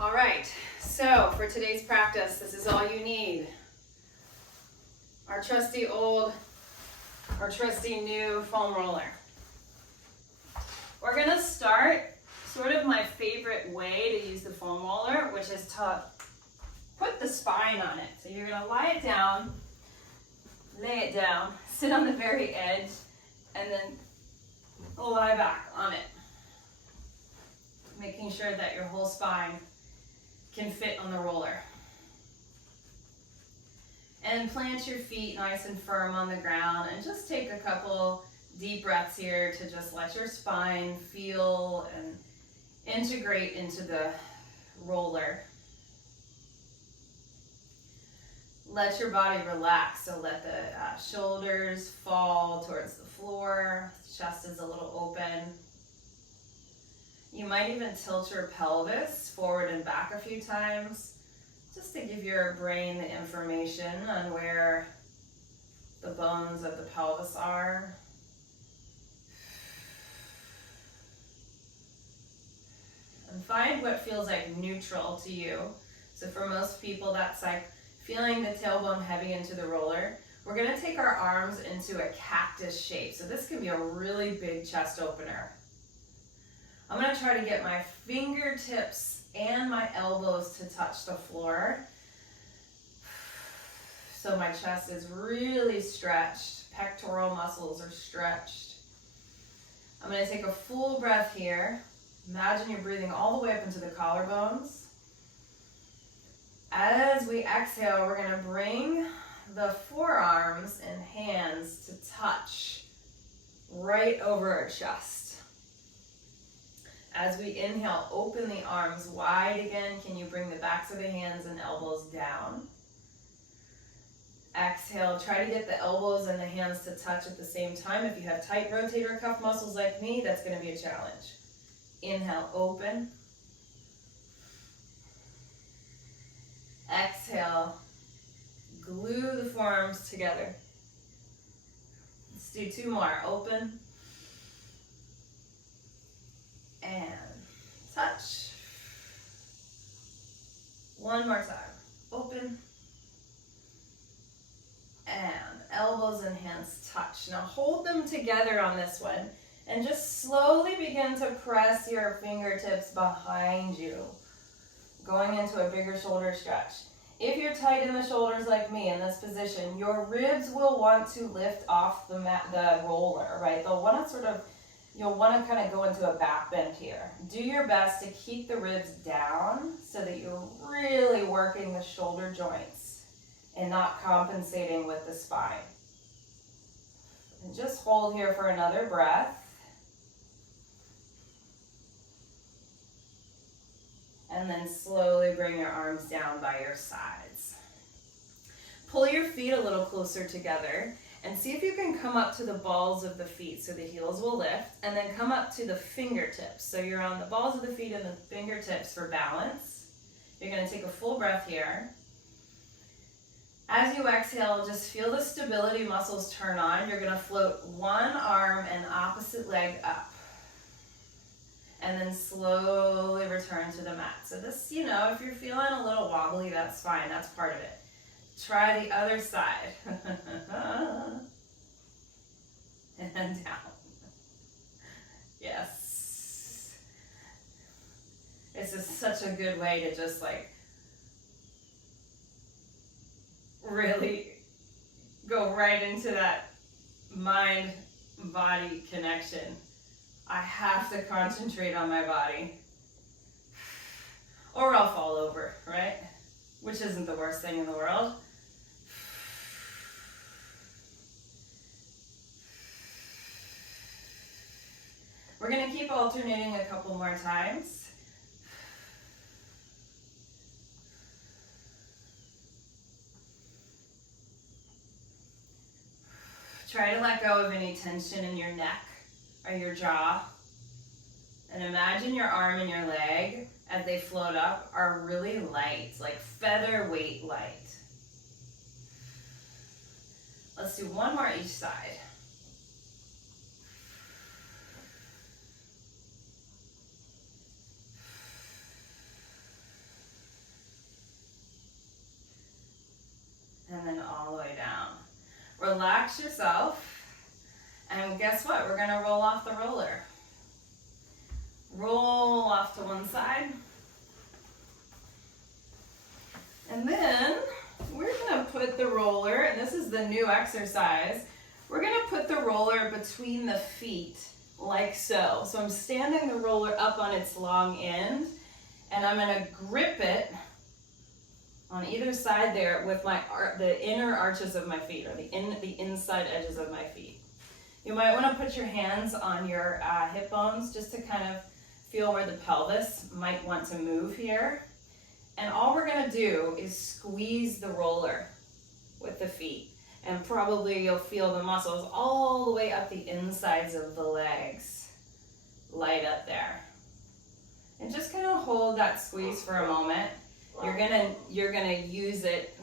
All right, so for today's practice, this is all you need. Our trusty new foam roller. We're gonna start sort of my favorite way to use the foam roller, which is to put the spine on it. So you're gonna lay it down, sit on the very edge, and then lie back on it, making sure that your whole spine can fit on the roller. And plant your feet nice and firm on the ground and just take a couple deep breaths here to just let your spine feel and integrate into the roller. Let your body relax, so let the shoulders fall towards the floor, chest is a little open. You might even tilt your pelvis forward and back a few times, just to give your brain the information on where the bones of the pelvis are. And find what feels like neutral to you. So for most people, that's like feeling the tailbone heavy into the roller. We're gonna take our arms into a cactus shape. So this can be a really big chest opener. I'm gonna try to get my fingertips and my elbows to touch the floor. So my chest is really stretched, pectoral muscles are stretched. I'm gonna take a full breath here. Imagine you're breathing all the way up into the collarbones. As we exhale, we're gonna bring the forearms and hands to touch right over our chest. As we inhale, open the arms wide again. Can you bring the backs of the hands and elbows down? Exhale, try to get the elbows and the hands to touch at the same time. If you have tight rotator cuff muscles like me, that's gonna be a challenge. Inhale, open. Exhale, glue the forearms together. Let's do two more. Open. And touch. One more time. Open. And elbows and hands touch. Now hold them together on this one and just slowly begin to press your fingertips behind you, going into a bigger shoulder stretch. If you're tight in the shoulders like me in this position, your ribs will want to lift off the roller, right? You'll want to kind of go into a back bend here. Do your best to keep the ribs down so that you're really working the shoulder joints and not compensating with the spine. And just hold here for another breath. And then slowly bring your arms down by your sides. Pull your feet a little closer together and see if you can come up to the balls of the feet so the heels will lift, and then come up to the fingertips. So you're on the balls of the feet and the fingertips for balance. You're gonna take a full breath here. As you exhale, just feel the stability muscles turn on. You're gonna float one arm and opposite leg up. And then slowly return to the mat. So this, if you're feeling a little wobbly, that's fine, that's part of it. Try the other side. And down. Yes. This is such a good way to just really go right into that mind-body connection. I have to concentrate on my body, or I'll fall over, right? Which isn't the worst thing in the world. We're gonna keep alternating a couple more times. Try to let go of any tension in your neck or your jaw. And imagine your arm and your leg, as they float up, are really light, like featherweight light. Let's do one more each side. relax yourself. And guess what? We're gonna roll off the roller. Roll off to one side. And then we're gonna put the roller, and this is the new exercise, we're gonna put the roller between the feet, like so. So I'm standing the roller up on its long end, and I'm gonna grip it on either side there with the inner arches of my feet, or the inside edges of my feet. You might wanna put your hands on your hip bones just to kind of feel where the pelvis might want to move here. And all we're gonna do is squeeze the roller with the feet. And probably you'll feel the muscles all the way up the insides of the legs light up there. And just kind of hold that squeeze for a moment. You're gonna use it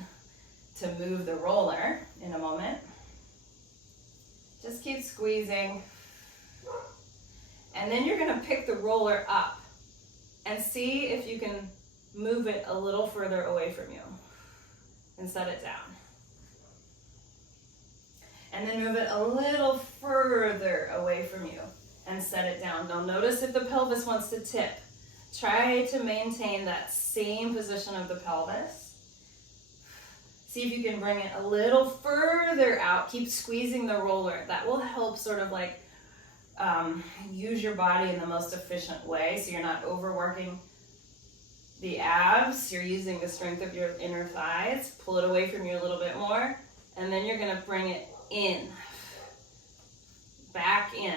to move the roller in a moment. Just keep squeezing. And then you're gonna pick the roller up and see if you can move it a little further away from you and set it down. And then move it a little further away from you and set it down. Now notice if the pelvis wants to tip. Try to maintain that same position of the pelvis. See if you can bring it a little further out. Keep squeezing the roller. That will help sort of like use your body in the most efficient way, so you're not overworking the abs. You're using the strength of your inner thighs. Pull it away from you a little bit more, and then you're gonna bring it in, back in,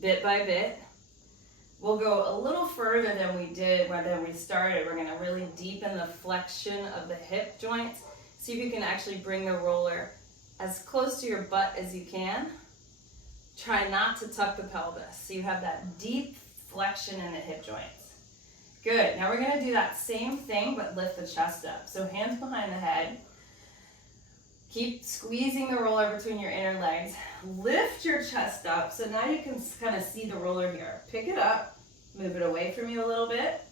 bit by bit. We'll go a little further than we did when we started. We're gonna really deepen the flexion of the hip joints. See if you can actually bring the roller as close to your butt as you can. Try not to tuck the pelvis, so you have that deep flexion in the hip joints. Good, now we're gonna do that same thing, but lift the chest up. So hands behind the head. Keep squeezing the roller between your inner legs. Lift your chest up, so now you can kind of see the roller here. Pick it up, move it away from you a little bit.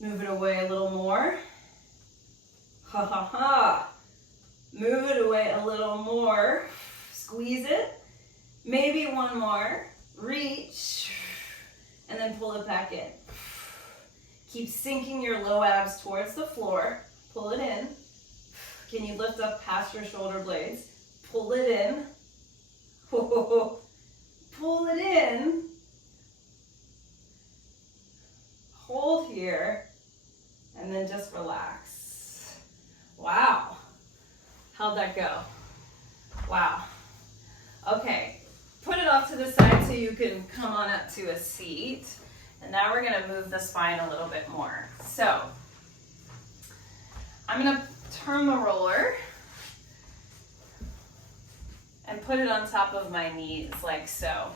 Move it away a little more. Ha ha ha. Move it away a little more. Squeeze it. Maybe one more. Reach. And then pull it back in. Keep sinking your low abs towards the floor. Pull it in. Can you lift up past your shoulder blades? Pull it in. Pull it in. Hold here. And then just relax. Wow. How'd that go? Wow. Okay. Put it off to the side so you can come on up to a seat. And now we're gonna move the spine a little bit more. So, I'm gonna turn the roller and put it on top of my knees like so.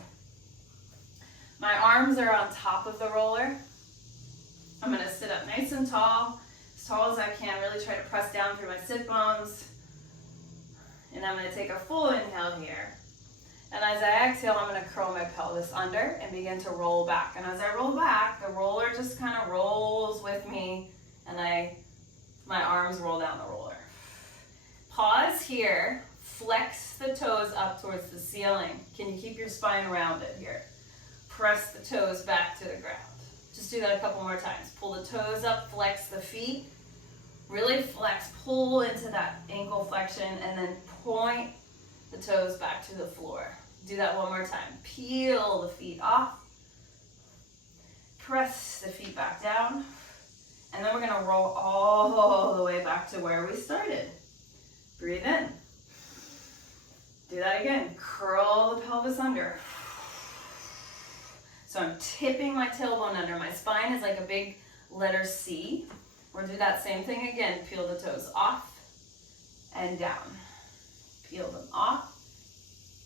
My arms are on top of the roller. I'm gonna sit up nice and tall as I can, really try to press down through my sit bones. And I'm gonna take a full inhale here. And as I exhale, I'm gonna curl my pelvis under and begin to roll back. And as I roll back, the roller just kind of rolls with me, and my arms roll down the roller. Pause here, flex the toes up towards the ceiling. Can you keep your spine rounded here? Press the toes back to the ground. Just do that a couple more times. Pull the toes up, flex the feet. Really flex, pull into that ankle flexion, and then point the toes back to the floor. Do that one more time. Peel the feet off. Press the feet back down. And then we're gonna roll all the way back to where we started. Breathe in. Do that again. Curl the pelvis under. So I'm tipping my tailbone under. My spine is like a big letter C. We'll do that same thing again. Peel the toes off and down. Peel them off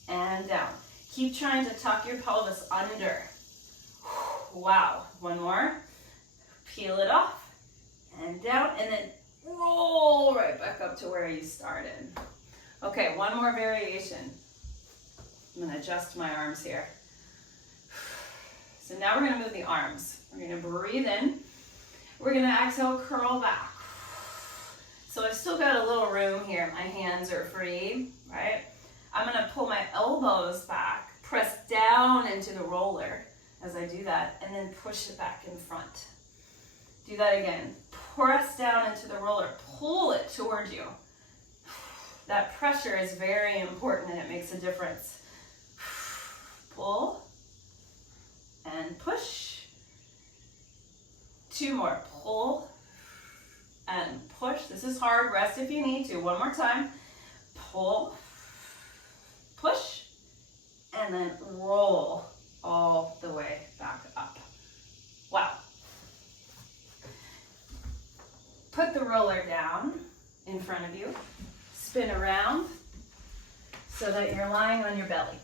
and down. Keep trying to tuck your pelvis under. Wow. One more. Peel it off and down, and then roll right back up to where you started. Okay, one more variation. I'm gonna adjust my arms here. So now we're gonna move the arms. We're gonna breathe in. We're gonna exhale, curl back. So I've still got a little room here. My hands are free, right? I'm gonna pull my elbows back, press down into the roller as I do that, and then push it back in front. Do that again. Press down into the roller, pull it towards you. That pressure is very important and it makes a difference. Pull and push. 2 more. Pull and push. This is hard. Rest if you need to. 1 more time. Pull, push, and then roll all the way back up. Wow. Put the roller down in front of you. Spin around so that you're lying on your belly.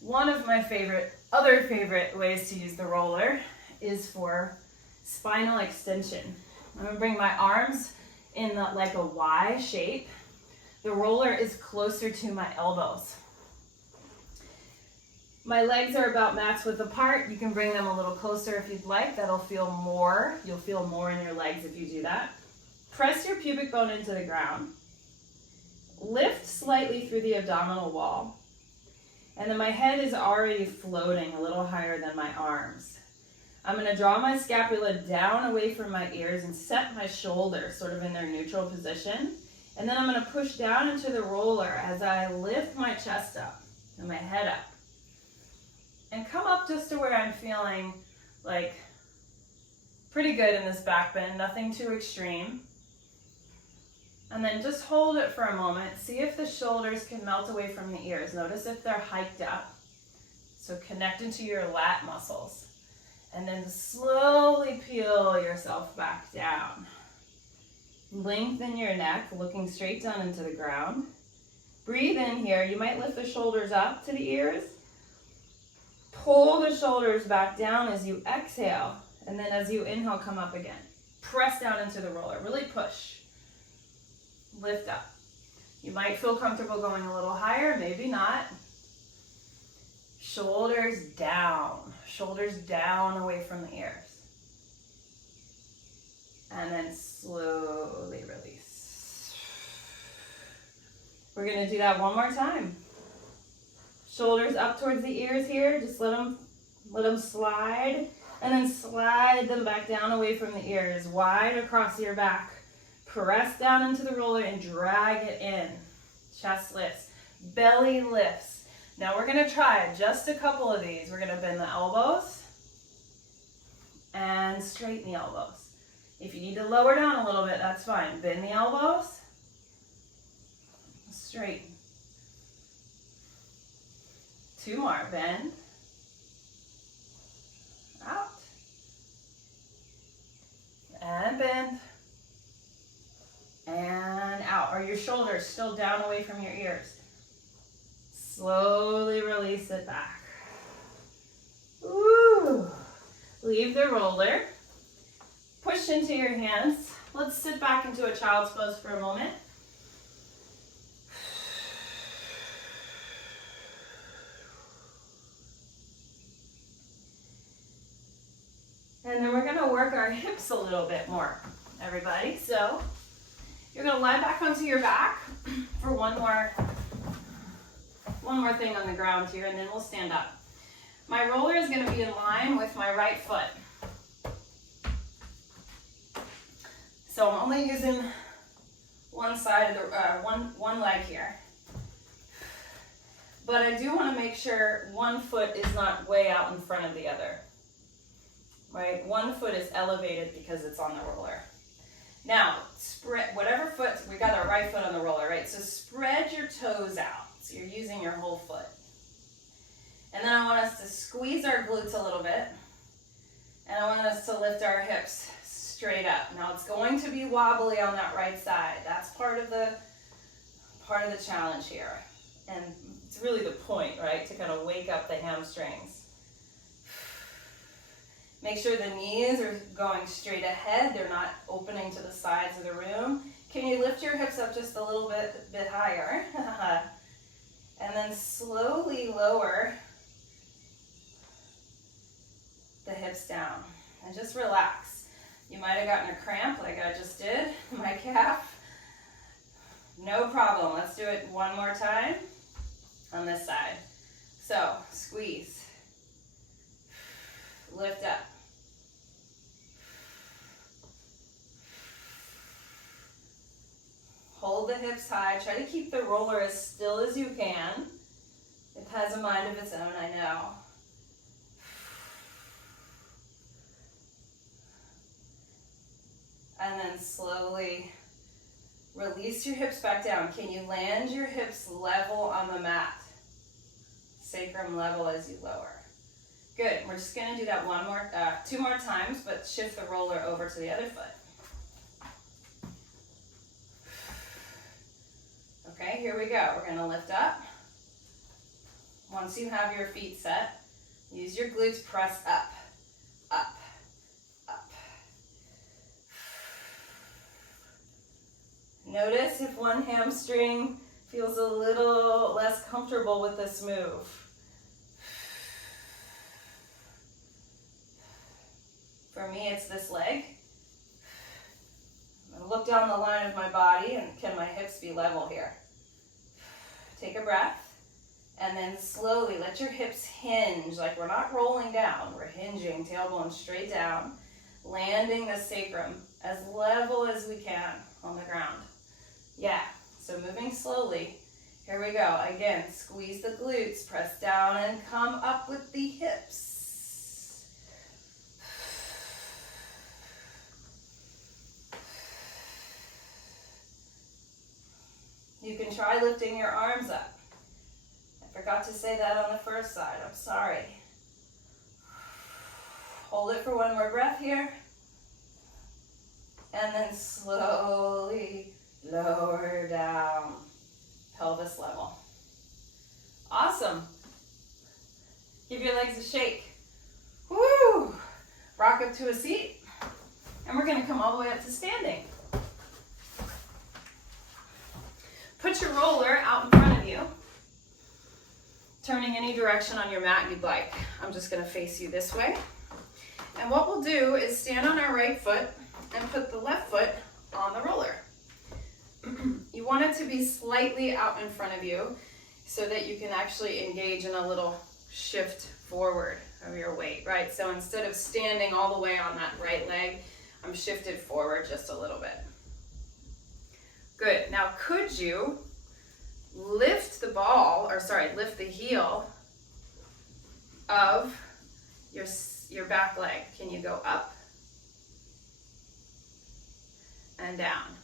One of my other favorite ways to use the roller is for spinal extension. I'm gonna bring my arms in like a Y shape. The roller is closer to my elbows. My legs are about match width apart. You can bring them a little closer if you'd like. That'll feel more. You'll feel more in your legs if you do that. Press your pubic bone into the ground. Lift slightly through the abdominal wall. And then my head is already floating a little higher than my arms. I'm going to draw my scapula down away from my ears and set my shoulders sort of in their neutral position. And then I'm going to push down into the roller as I lift my chest up and my head up. And come up just to where I'm feeling like pretty good in this back bend, nothing too extreme. And then just hold it for a moment. See if the shoulders can melt away from the ears. Notice if they're hiked up. So connect into your lat muscles. And then slowly peel yourself back down. Lengthen your neck, looking straight down into the ground. Breathe in here. You might lift the shoulders up to the ears. Pull the shoulders back down as you exhale. And then as you inhale, come up again. Press down into the roller. Really push. Lift up. You might feel comfortable going a little higher, maybe not. Shoulders down away from the ears. And then slowly release. We're going to do that 1 more time. Shoulders up towards the ears here, just let them slide, and then slide them back down away from the ears, wide across your back. Press down into the roller and drag it in. Chest lifts, belly lifts. Now we're gonna try just a couple of these. We're gonna bend the elbows and straighten the elbows. If you need to lower down a little bit, that's fine. Bend the elbows, straighten. 2 more, bend, out, and bend, and out. Are your shoulders still down away from your ears? Slowly release it back. Woo. Leave the roller. Push into your hands. Let's sit back into a child's pose for a moment. And then we're gonna work our hips a little bit more, everybody. So you're gonna lie back onto your back for one more thing on the ground here, and then we'll stand up. My roller is gonna be in line with my right foot. So I'm only using one side of the, one leg here. But I do wanna make sure one foot is not way out in front of the other. Right? One foot is elevated because it's on the roller. Now, spread whatever foot, we got our right foot on the roller, right? So spread your toes out. So you're using your whole foot. And then I want us to squeeze our glutes a little bit. And I want us to lift our hips straight up. Now it's going to be wobbly on that right side. That's part of the challenge here. And it's really the point, right? To kind of wake up the hamstrings. Make sure the knees are going straight ahead. They're not opening to the sides of the room. Can you lift your hips up just a little bit higher? And then slowly lower the hips down. And just relax. You might have gotten a cramp like I just did, my calf. No problem. Let's do it one more time on this side. So squeeze, lift up. Hold the hips high. Try to keep the roller as still as you can. It has a mind of its own, I know. And then slowly release your hips back down. Can you land your hips level on the mat? Sacrum level as you lower. Good. We're just going to do that two more times, but shift the roller over to the other foot. Okay, here we go. We're going to lift up. Once you have your feet set, use your glutes, press up, up, up. Notice if one hamstring feels a little less comfortable with this move. For me, it's this leg. I'm going to look down the line of my body, and can my hips be level here? Take a breath, and then slowly let your hips hinge, like we're not rolling down, we're hinging, tailbone straight down, landing the sacrum as level as we can on the ground. Yeah, so moving slowly. Here we go. Again, squeeze the glutes, press down and come up with the hips. You can try lifting your arms up. I forgot to say that on the first side. I'm sorry. Hold it for one more breath here. And then slowly lower down, pelvis level. Awesome. Give your legs a shake. Woo! Rock up to a seat. And we're going to come all the way up to standing. Put your roller out in front of you, turning any direction on your mat you'd like. I'm just going to face you this way. And what we'll do is stand on our right foot and put the left foot on the roller. You want it to be slightly out in front of you so that you can actually engage in a little shift forward of your weight, right? So instead of standing all the way on that right leg, I'm shifted forward just a little bit. Good. Now, could you lift lift the heel of your back leg? Can you go up and down?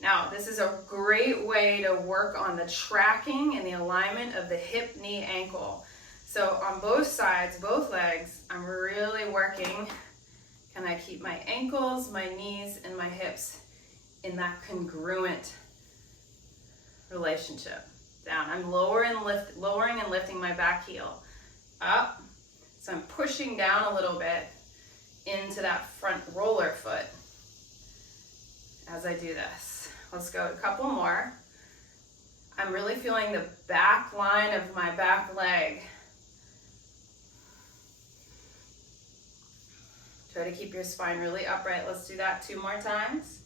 Now, this is a great way to work on the tracking and the alignment of the hip, knee, ankle. So on both sides, both legs, I'm really working. Can I keep my ankles, my knees, and my hips in that congruent relationship? Down. I'm lowering and lifting my back heel. Up. So I'm pushing down a little bit into that front roller foot as I do this. Let's go a couple more. I'm really feeling the back line of my back leg. Try to keep your spine really upright. Let's do that 2 more times.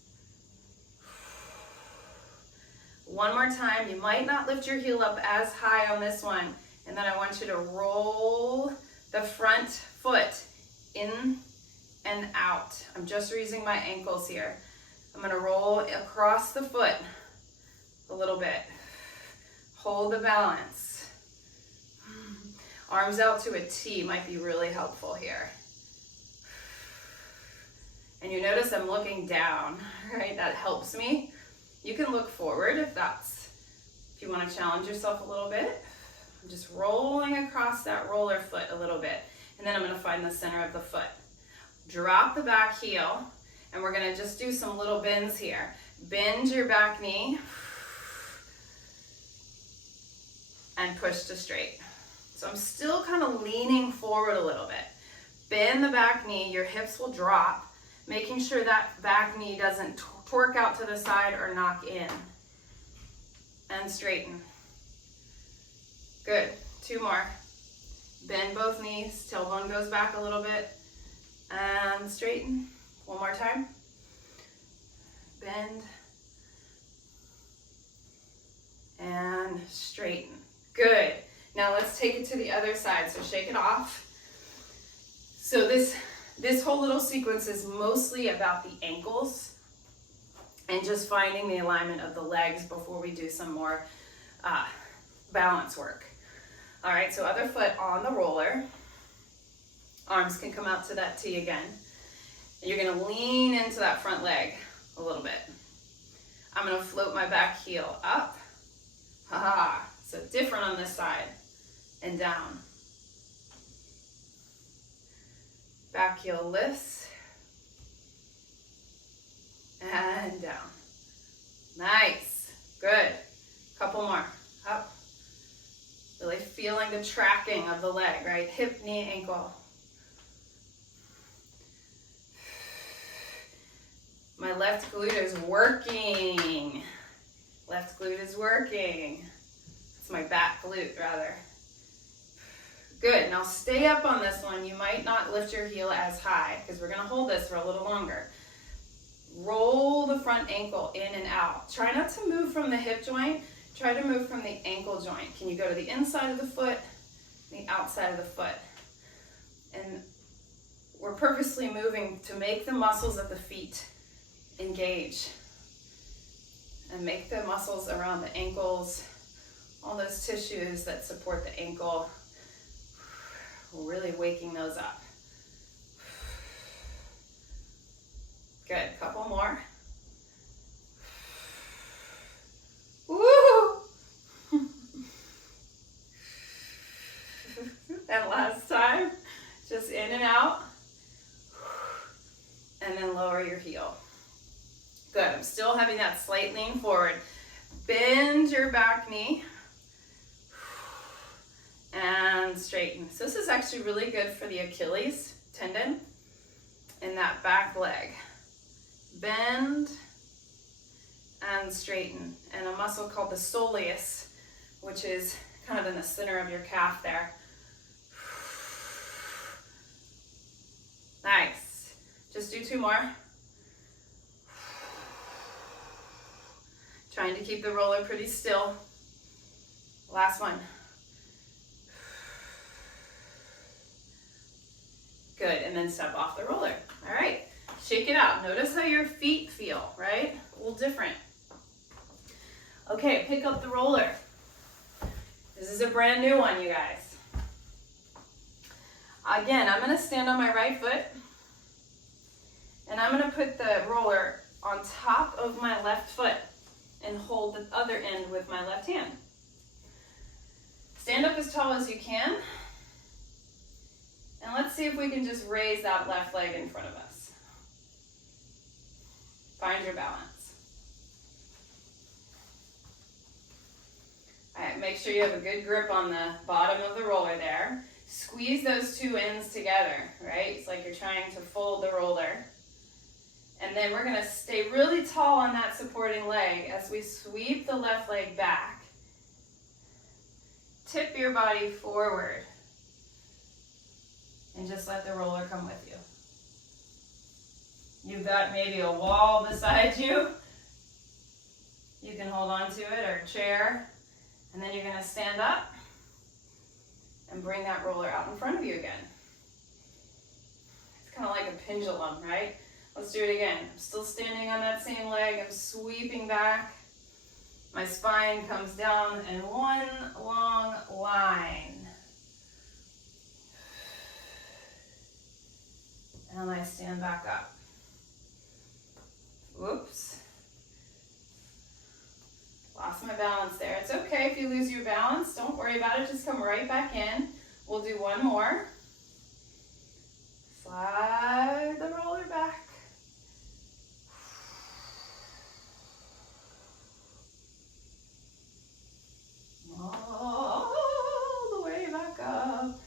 One more time. You might not lift your heel up as high on this one. And then I want you to roll the front foot in and out. I'm just raising my ankles here. I'm going to roll across the foot a little bit. Hold the balance. Arms out to a T might be really helpful here. And you notice I'm looking down, right? That helps me. You can look forward if you want to challenge yourself a little bit. I'm just rolling across that roller foot a little bit. And then I'm going to find the center of the foot. Drop the back heel, and we're going to just do some little bends here. Bend your back knee and push to straight. So I'm still kind of leaning forward a little bit. Bend the back knee, your hips will drop, making sure that back knee doesn't torque out to the side or knock in. And straighten. Good. 2 more. Bend both knees, tailbone goes back a little bit, and straighten. One more time. Bend. And straighten. Good. Now let's take it to the other side. So shake it off. So this whole little sequence is mostly about the ankles and just finding the alignment of the legs before we do some more balance work. All right, so other foot on the roller. Arms can come out to that T again. And you're gonna lean into that front leg a little bit. I'm gonna float my back heel up. Ha-ha. So different on this side. And down. Back heel lifts. And down. Nice. Good. Couple more. Up. Really feeling the tracking of the leg, right? Hip, knee, ankle. My left glute is working. Left glute is working. It's my back glute, rather. Good. Now stay up on this one. You might not lift your heel as high because we're going to hold this for a little longer. Roll the front ankle in and out. Try not to move from the hip joint. Try to move from the ankle joint. Can you go to the inside of the foot, the outside of the foot? And we're purposely moving to make the muscles of the feet engage and make the muscles around the ankles, all those tissues that support the ankle, we're really waking those up. Good, couple more. Woo! And last time, just in and out, and then lower your heel. Good, I'm still having that slight lean forward. Bend your back knee and straighten. So this is actually really good for the Achilles tendon and that back leg. Bend and straighten. And a muscle called the soleus, which is kind of in the center of your calf there. Nice. Just do two more. Trying to keep the roller pretty still. Last one. Good, and then step off the roller. All right, shake it out. Notice how your feet feel, right? A little different. Okay, pick up the roller. This is a brand new one, you guys. Again, I'm gonna stand on my right foot, and I'm gonna put the roller on top of my left foot and hold the other end with my left hand. Stand up as tall as you can. And let's see if we can just raise that left leg in front of us. Find your balance. All right, make sure you have a good grip on the bottom of the roller there. Squeeze those two ends together, right? It's like you're trying to fold the roller. And then we're gonna stay really tall on that supporting leg as we sweep the left leg back. Tip your body forward. And just let the roller come with you. You've got maybe a wall beside you. You can hold on to it, or a chair. And then you're gonna stand up and bring that roller out in front of you again. It's kind of like a pendulum, right? Let's do it again. I'm still standing on that same leg. I'm sweeping back. My spine comes down in one long line. And I stand back up. Whoops. Lost my balance there. It's okay if you lose your balance. Don't worry about it. Just come right back in. We'll do one more. Slide the roller back. All the way back up.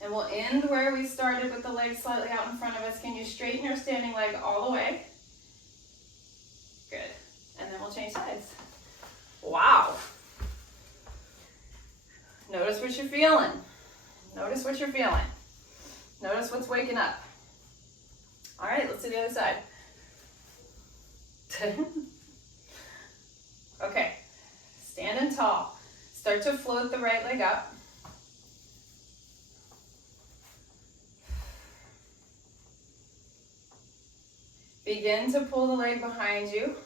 And we'll end where we started with the legs slightly out in front of us. Can you straighten your standing leg all the way? Good. And then we'll change sides. Wow. Notice what you're feeling. Notice what you're feeling. Notice what's waking up. All right, let's do the other side. Okay, standing tall. Start to float the right leg up. Begin to pull the leg behind you.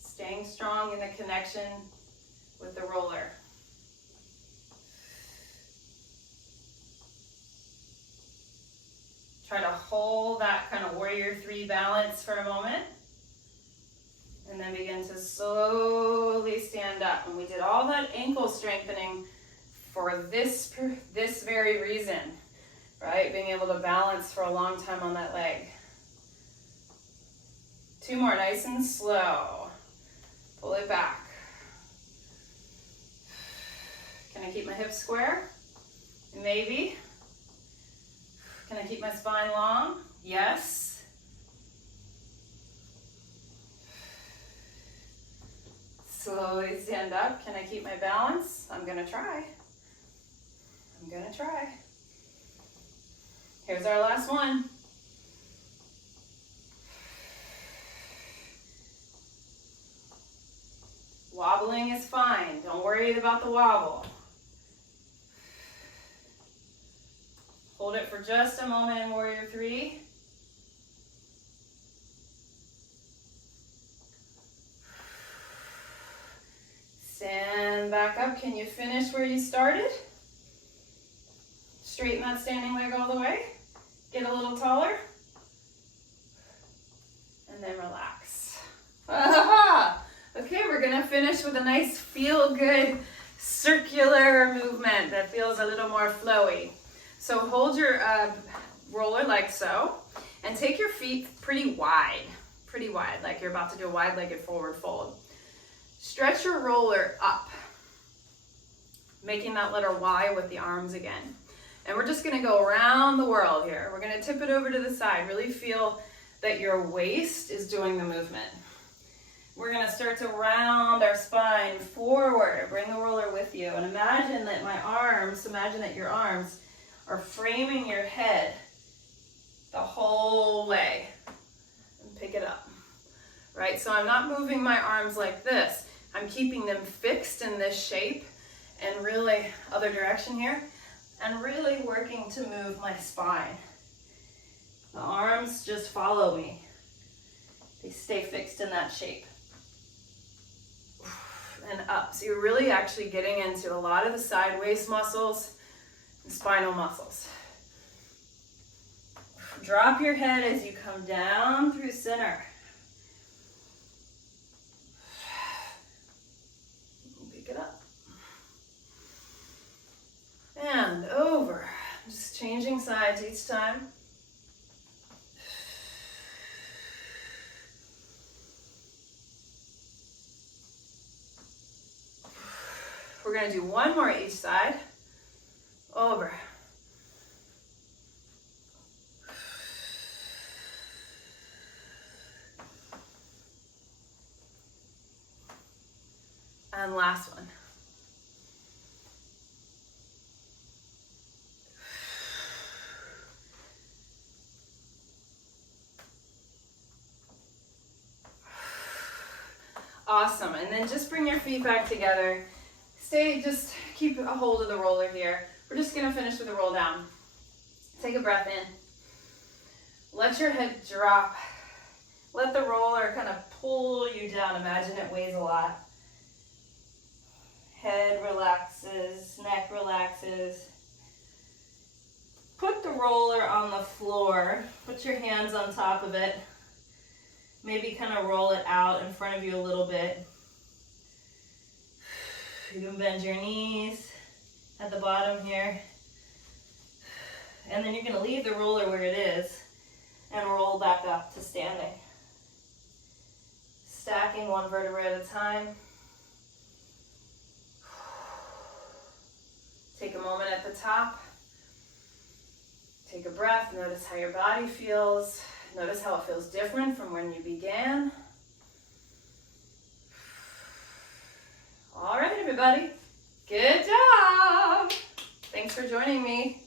Staying strong in the connection with the roller. Try to hold that kind of warrior three balance for a moment. And then begin to slowly stand up. And we did all that ankle strengthening for this very reason, right? Being able to balance for a long time on that leg. 2 more, nice and slow. Pull it back. Can I keep my hips square? Maybe. Can I keep my spine long? Yes. Slowly stand up. Can I keep my balance? I'm gonna try. I'm gonna try. Here's our last one. Wobbling is fine. Don't worry about the wobble. Hold it for just a moment in warrior three. Stand back up. Can you finish where you started? Straighten that standing leg all the way. Get a little taller. And then relax. Okay, we're gonna finish with a nice feel-good circular movement that feels a little more flowy. So hold your roller like so, and take your feet pretty wide, like you're about to do a wide-legged forward fold. Stretch your roller up, making that letter Y with the arms again. And we're just gonna go around the world here. We're gonna tip it over to the side. Really feel that your waist is doing the movement. We're gonna start to round our spine forward. Bring the roller with you. And imagine that your arms are framing your head the whole way. And pick it up, right? So I'm not moving my arms like this. I'm keeping them fixed in this shape and really, other direction here, and really working to move my spine. The arms just follow me. They stay fixed in that shape. And up. So you're really actually getting into a lot of the side waist muscles and spinal muscles. Drop your head as you come down through center. Pick it up. And over. Just changing sides each time. We're going to do one more each side. Over. And last one. Awesome. And then just bring your feet back together. Just keep a hold of the roller here. We're just gonna finish with a roll down. Take a breath in. Let your head drop. Let the roller kind of pull you down. Imagine it weighs a lot. Head relaxes, neck relaxes. Put the roller on the floor. Put your hands on top of it. Maybe kind of roll it out in front of you a little bit. You can bend your knees at the bottom here. And then you're going to leave the roller where it is and roll back up to standing. Stacking one vertebra at a time. Take a moment at the top. Take a breath. Notice how your body feels. Notice how it feels different from when you began. All right, everybody. Good job. Thanks for joining me.